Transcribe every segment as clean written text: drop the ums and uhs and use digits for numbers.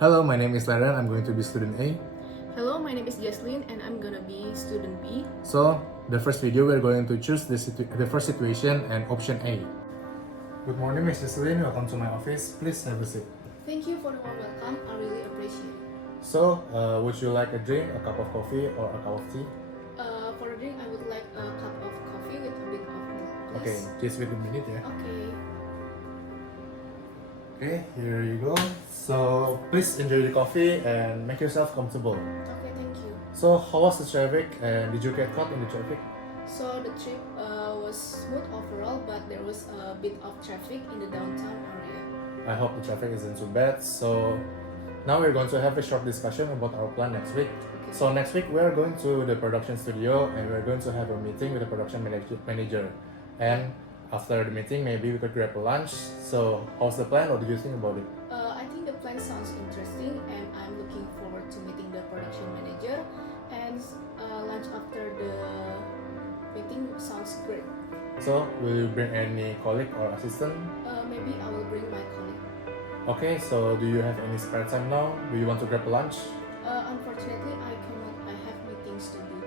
Hello, my name is Laren. I'm going to be student A. Hello, my name is Jesslyn and I'm gonna be student B. So, the first video we're going to choose the first situation and option A. Good morning, Miss Jesslyn. Welcome to my office. Please have a seat. Thank you for the warm welcome. I really appreciate it. So, would you like a drink, a cup of coffee, or a cup of tea? For the drink, I would like a cup of coffee with a bit of milk, Okay, please. just wait a minute, yeah. Okay. Okay, here you go. So, please enjoy the coffee and make yourself comfortable. Okay, thank you. So, how was the traffic and did you get caught in the traffic? So the trip was smooth overall, but there was a bit of traffic in the downtown area. I hope the traffic isn't too bad. So, now we're going to have a short discussion about our plan next week. Okay. So next week we are going to the production studio and we're going to have a meeting with the production manager. And after the meeting, maybe we could grab a lunch. So how's the plan? What do you think about it? I think the plan sounds interesting, and I'm looking forward to meeting the production manager. And lunch after the meeting sounds great. So will you bring any colleague or assistant? Maybe I will bring my colleague. Okay. So do you have any spare time now? Do you want to grab a lunch? Unfortunately, I cannot. I have meetings to do.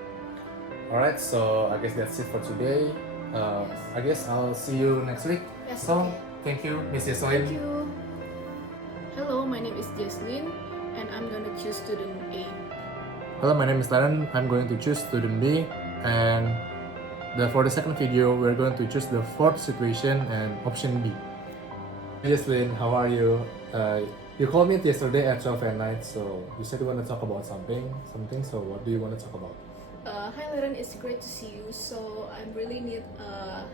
All right. So I guess that's it for today. Yes. I guess I'll see you next week. Yes, So okay. thank you, Miss Thank Yesoin. you. Hello, my name is Jesslyn, and I'm gonna choose student A. Hello, my name is Laren. I'm going to choose student B, and for the second video, we're going to choose the fourth situation and option B. Jesslyn, how are you? You called me yesterday at 12 at night, so you said you want to talk about something. So what do you want to talk about? Hi, Laren. It's great to see you. So I really need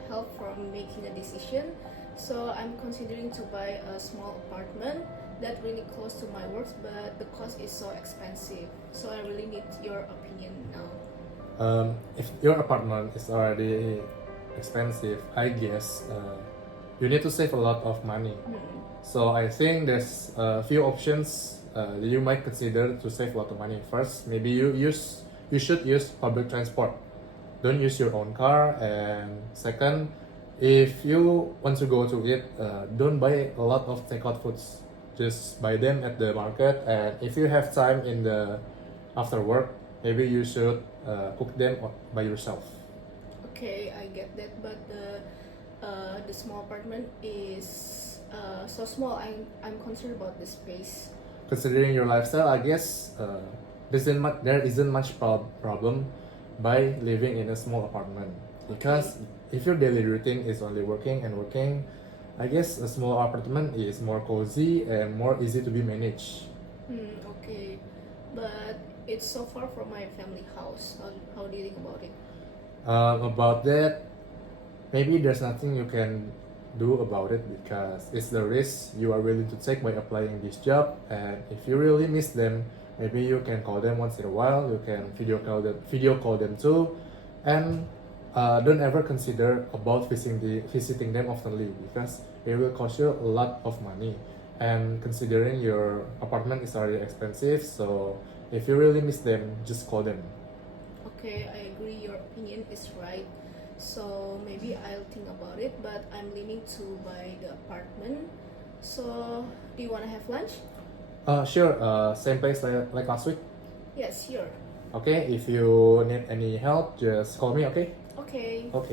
help from making a decision. So I'm considering to buy a small apartment that really close to my work, but the cost is so expensive. So I really need your opinion now. If your apartment is already expensive, I guess you need to save a lot of money. So I think there's a few options that you might consider to save a lot of money. First, maybe you should use public transport. Don't use your own car. And second, if you want to go to eat, don't buy a lot of takeout foods. Just buy them at the market. And if you have time in the after work, maybe you should cook them by yourself. Okay, I get that, but the small apartment is so small. I'm concerned about the space. Considering your lifestyle, I guess there isn't much problem by living in a small apartment. Because if your daily routine is only working and working, I guess a small apartment is more cozy and more easy to be managed. Okay, but it's so far from my family house. How do you think about it? About that, maybe there's nothing you can do about it because it's the risk you are willing to take by applying this job. And if you really miss them, maybe you can call them once in a while. You can video call them too, and don't ever consider about visiting them oftenly because it will cost you a lot of money. And considering your apartment is already expensive, so if you really miss them, just call them. Okay, I agree. Your opinion is right. So maybe I'll think about it, but I'm leaning to buy the apartment. So do you want to have lunch? Sure. Same place like last week. Yes, sure. Okay. If you need any help, just call me. Okay. Okay. Okay.